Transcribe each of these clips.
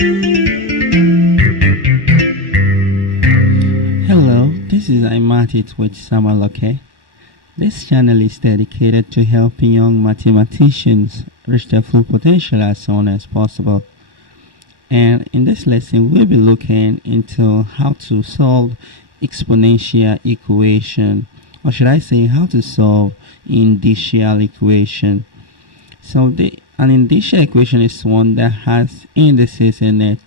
Hello, this is iMathit with Samuel Oke. This channel is dedicated to helping young mathematicians reach their full potential as soon as possible. And in this lesson, we'll be looking into how to solve exponential equation, or should I say how to solve indicial equation. So an indicial equation is one that has indices in it.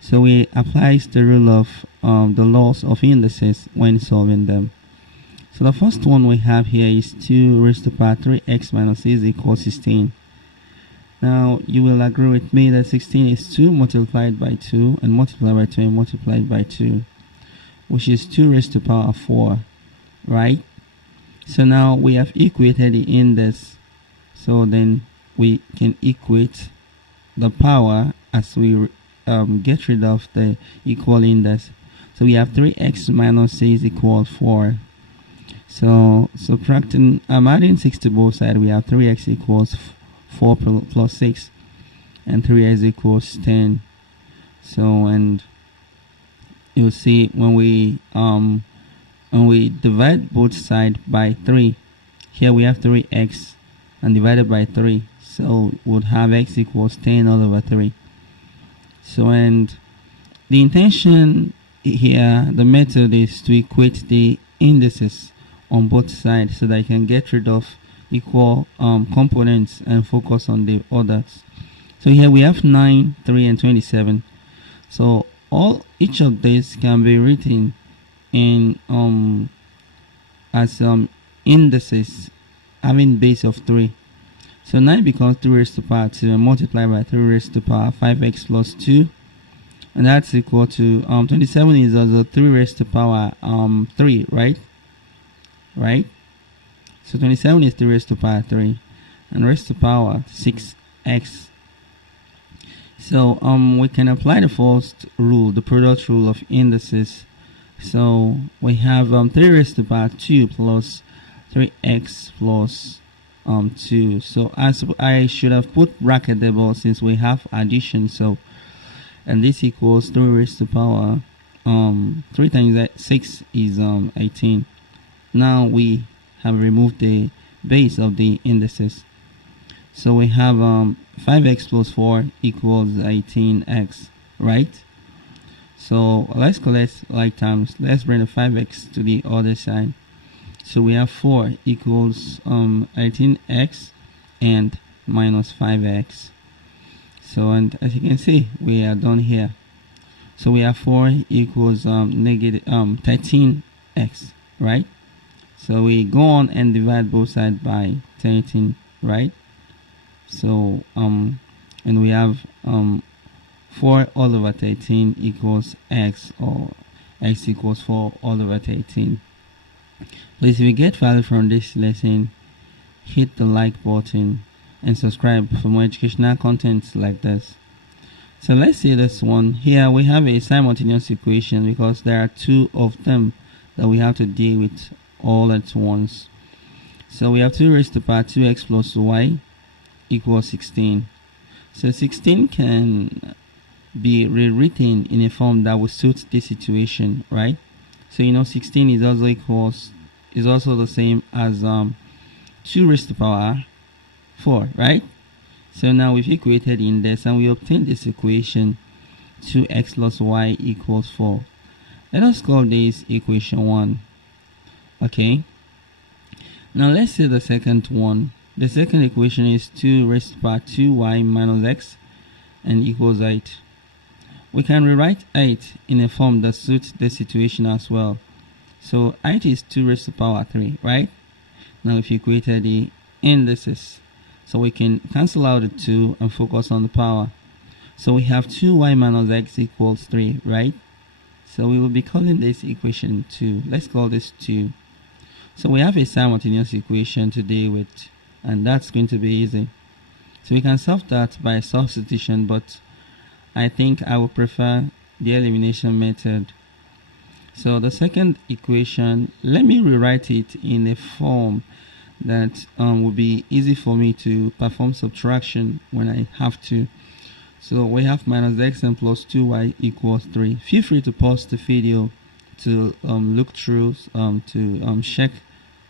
So we apply the rule of the laws of indices when solving them. So the first one we have here is 2 raised to the power 3x minus is equals 16. Now you will agree with me that 16 is 2 multiplied by 2 and multiplied by 2 and multiplied by 2, which is 2 raised to the power 4, right? So now we have equated the index, so then we can equate the power as we get rid of the equal index. So we have 3x minus is equals 4. So subtracting, adding 6 to both sides, we have 3x equals 4 plus 6, and 3x equals 10. So, and you'll see when we divide both sides by 3, here we have 3x and divided by 3, so we'll have x equals 10 all over 3. So, and the intention here, the method is to equate the indices on both sides so that you can get rid of equal components and focus on the others. So here we have 9, 3, and 27. So each of these can be written in as indices having base of 3. So 9 becomes 3 raised to the power 2 and multiplied by 3 raised to the power 5x plus 2, and that's equal to 27 is also 3 raised to the power 3, right? So 27 is 3 raised to the power 3 and raised to the power 6x. So we can apply the first rule, the product rule of indices. So we have 3 raised to the power 2 plus 3x plus 2. So as I should have put bracket there, but since we have addition, so and this equals 3 raised to the power 3 times that 6 is 18. Now we have removed the base of the indices. So we have 5x plus 4 equals 18x, right? So let's collect like terms. Let's bring the 5x to the other side. So we have 4 equals 18x and minus 5x. So, and as you can see, we are done here. So we have 4 equals negative 13x, right? So we go on and divide both sides by 13, right? So and we have 4 all over 13 equals x, or x equals 4 all over 13. Please, if you get value from this lesson, hit the like button and subscribe for more educational content like this. So let's see this one. Here we have a simultaneous equation because there are 2 of them that we have to deal with all at once. So we have 2 raised to the power 2x plus y equals 16. So 16 can be rewritten in a form that will suit this situation, right? So 16 is also the same as 2 raised to the power 4, right? So now we've equated in this and we obtained this equation 2x plus y equals 4. Let us call this equation 1. Okay, now let's see the second one. The second equation is 2 raised to the power 2y minus x and equals 8. We can rewrite 8 in a form that suits the situation as well. So 8 is 2 raised to the power 3, right? Now if you equated the indices, so we can cancel out the 2 and focus on the power. So we have 2y minus x equals 3, right? So we will be calling this equation 2. Let's call this 2. So we have a simultaneous equation to deal with, and that's going to be easy. So we can solve that by substitution, but I think I would prefer the elimination method. So the second equation, let me rewrite it in a form that will be easy for me to perform subtraction when I have to. So we have minus xn plus 2y equals 3. Feel free to pause the video to look through, to check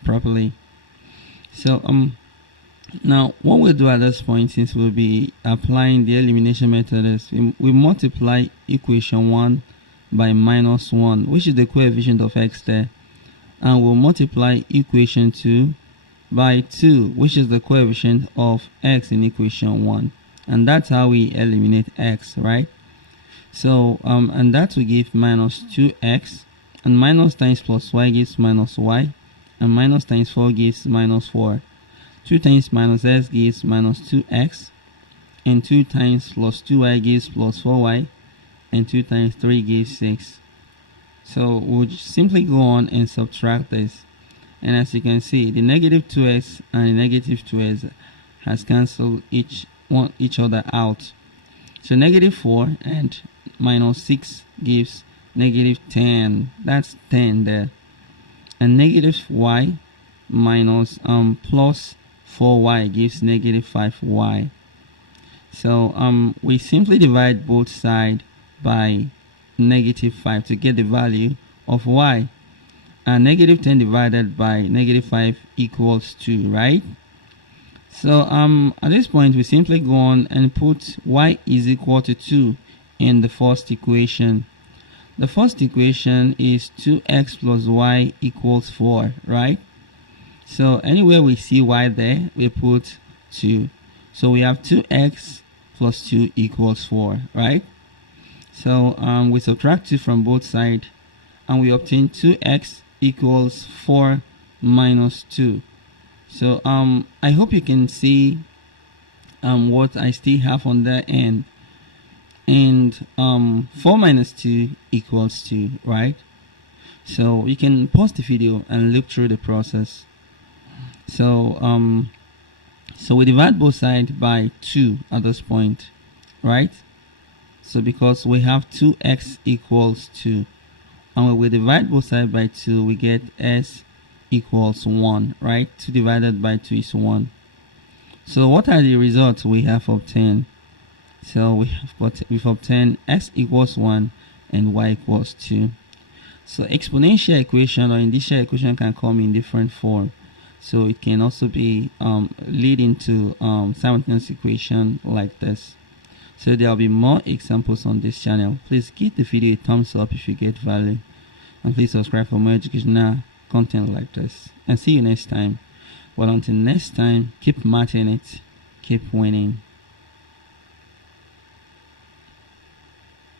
properly. So now what we'll do at this point, since we'll be applying the elimination method, is we multiply equation 1 by minus 1, which is the coefficient of x there, and we'll multiply equation 2 by 2, which is the coefficient of x in equation 1. And that's how we eliminate x, right? So and that will give minus 2x, and minus times plus y gives minus y, and minus times 4 gives minus 4. 2 times minus x gives minus 2x, and 2 times plus 2y gives plus 4y, and 2 times 3 gives 6. So we'll simply go on and subtract this, and as you can see, the negative 2x and the negative 2x has cancelled each other out. So negative 4 and minus 6 gives negative 10. That's 10 there. And negative y minus plus 4y gives negative 5y. So we simply divide both sides by negative 5 to get the value of y. And negative 10 divided by negative 5 equals 2, right? So at this point, we simply go on and put y is equal to 2 in the first equation. The first equation is 2x plus y equals 4, right? So anywhere we see y there, we put 2. So we have 2x plus 2 equals 4, right? So we subtract 2 from both sides, and we obtain 2x equals 4 minus 2. So I hope you can see what I still have on the end. And 4 minus 2 equals 2, right? So you can pause the video and look through the process. So so we divide both sides by 2 at this point, right? So because we have 2x equals 2, and when we divide both sides by 2, we get s equals 1, right? 2 divided by 2 is 1. So what are the results we have obtained? So we've obtained x equals 1 and y equals 2. So exponential equation or indicial equation can come in different form. So it can also be leading to simultaneous equation like this. So there will be more examples on this channel. Please give the video a thumbs up if you get value, and please subscribe for more educational content like this. And see you next time. Well, until next time, keep matching it, keep winning.